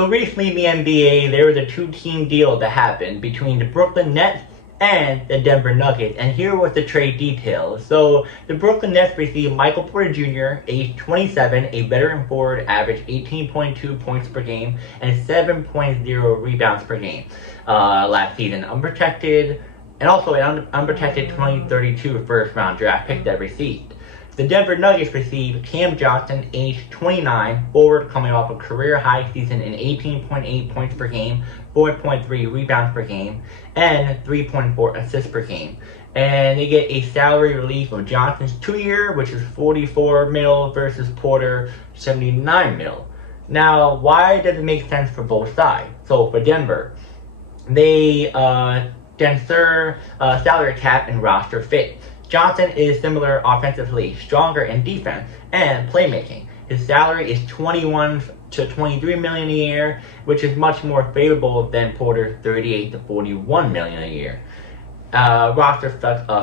So recently in the NBA, there was a two-team deal that happened between the Brooklyn Nets and the Denver Nuggets, and here was the trade details. So the Brooklyn Nets received Michael Porter Jr., age 27, a veteran forward, averaged 18.2 points per game and 7.0 rebounds per game last season, unprotected, and also an unprotected 2032 first-round draft pick that received. The Denver Nuggets received Cam Johnson, age 29, forward coming off a career-high season in 18.8 points per game, 4.3 rebounds per game, and 3.4 assists per game. And they get a salary relief of Johnson's 2-year, which is $44 million, versus Porter, $79 million. Now, why does it make sense for both sides? So for Denver, they denser salary cap and roster fit. Johnson is similar offensively, stronger in defense and playmaking. His salary is $21 to $23 million a year, which is much more favorable than Porter's $38 to $41 million a year. Roster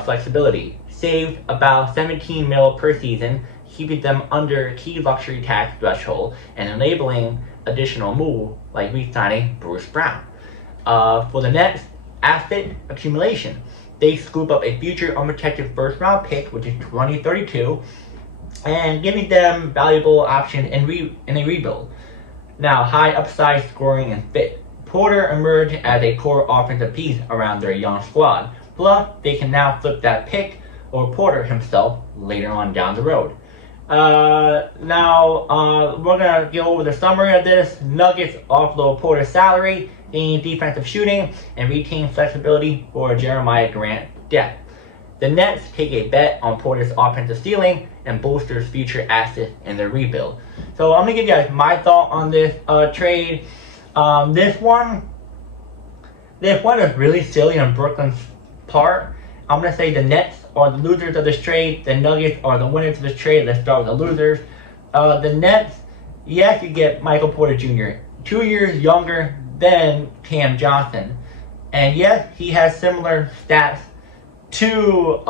flexibility saved about $17 million per season, keeping them under key luxury tax threshold and enabling additional move like re-signing Bruce Brown. For the Nets, asset accumulation. They scoop up a future unprotected first-round pick, which is 2032, and giving them valuable option in a rebuild. Now, high upside scoring and fit. Porter emerged as a core offensive piece around their young squad. Plus, they can now flip that pick or Porter himself later on down the road. We're going to go over the summary of this. Nuggets offload Porter's salary, gain defensive shooting, and retain flexibility for Jeremiah Grant depth. The Nets take a bet on Porter's offensive ceiling and bolsters future assets in their rebuild. So I'm going to give you guys my thought on this trade. This one is really silly on Brooklyn's part. I'm going to say the Nets are the losers of this trade. The Nuggets are the winners of this trade. Let's start with the losers. The Nets, yes, you get Michael Porter Jr., 2 years younger than Cam Johnson. And yes, he has similar stats to,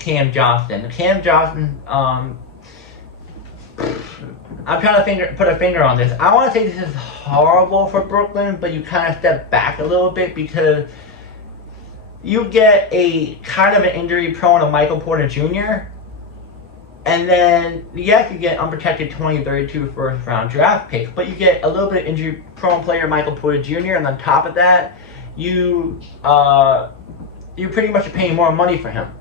Cam Johnson. Cam Johnson, I'm trying to put a finger on this. I want to say this is horrible for Brooklyn, but you kind of step back a little bit because you get a kind of an injury-prone of Michael Porter Jr., and then, yes, you get unprotected 2032 first-round draft pick, but you get a little bit injury-prone player Michael Porter Jr., and on top of that, you pretty much are paying more money for him.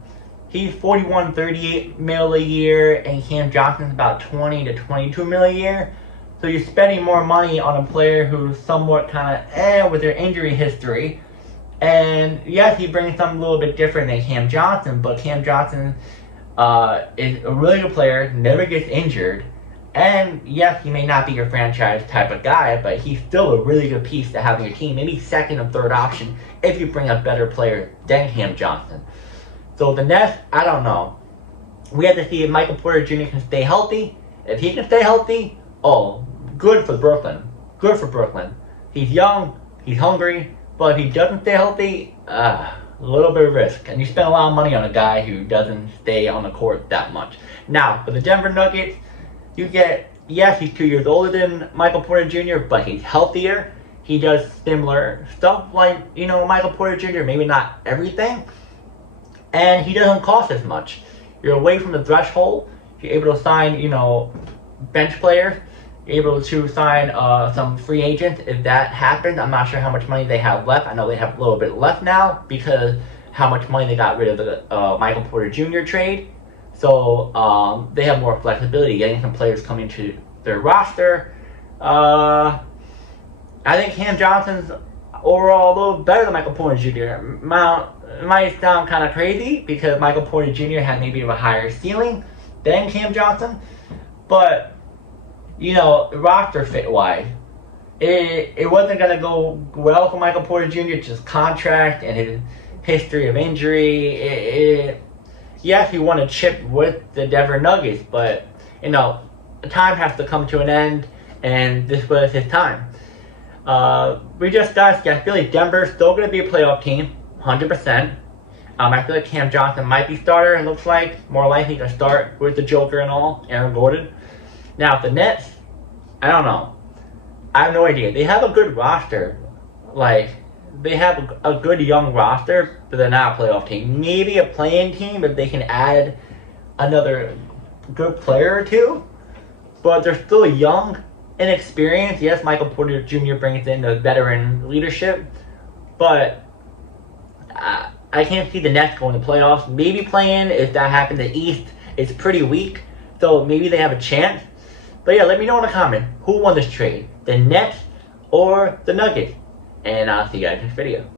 He's $41-38 million a year, and Cam Johnson's about $20 to $22 million a year. So you're spending more money on a player who's somewhat kind of with their injury history. And yes, he brings something a little bit different than Cam Johnson, but Cam Johnson is a really good player, never gets injured, and yes, he may not be your franchise type of guy, but he's still a really good piece to have on your team, maybe second or third option if you bring a better player than Cam Johnson. So the Nets, I don't know. We have to see if Michael Porter Jr. can stay healthy. If he can stay healthy, good for Brooklyn. Good for Brooklyn. He's young, he's hungry, but if he doesn't stay healthy, a little bit of risk. And you spend a lot of money on a guy who doesn't stay on the court that much. Now, for the Denver Nuggets, you get, yes, he's 2 years older than Michael Porter Jr., but he's healthier. He does similar stuff like, Michael Porter Jr., maybe not everything. And he doesn't cost as much. You're away from the threshold. You're able to sign, bench players. You're able to sign some free agents if that happens. I'm not sure how much money they have left. I know they have a little bit left now because how much money they got rid of the Michael Porter Jr. trade. So they have more flexibility getting some players coming to their roster. I think Cam Johnson's overall a little better than Michael Porter Jr. It might sound kind of crazy because Michael Porter Jr. had maybe a higher ceiling than Cam Johnson, but roster fit wise, it wasn't gonna go well for Michael Porter Jr. Just contract and his history of injury. Yes, he won a chip with the Denver Nuggets, but time has to come to an end, and this was his time. We just discussed. I feel like Denver's still going to be a playoff team, 100%. I feel like Cam Johnson might be starter. It looks like more likely to start with the Joker and all, Aaron Gordon. Now the Nets, I don't know. I have no idea. They have a good roster. Like, they have a good young roster, but they're not a playoff team. Maybe a play-in team if they can add another good player or two. But they're still young, inexperienced. Yes, Michael Porter Jr. brings in the veteran leadership. But I can't see the Nets going to playoffs. Maybe play-in if that happens. The East is pretty weak. So maybe they have a chance. But yeah, let me know in the comment who won this trade. The Nets or the Nuggets. And I'll see you guys in this video.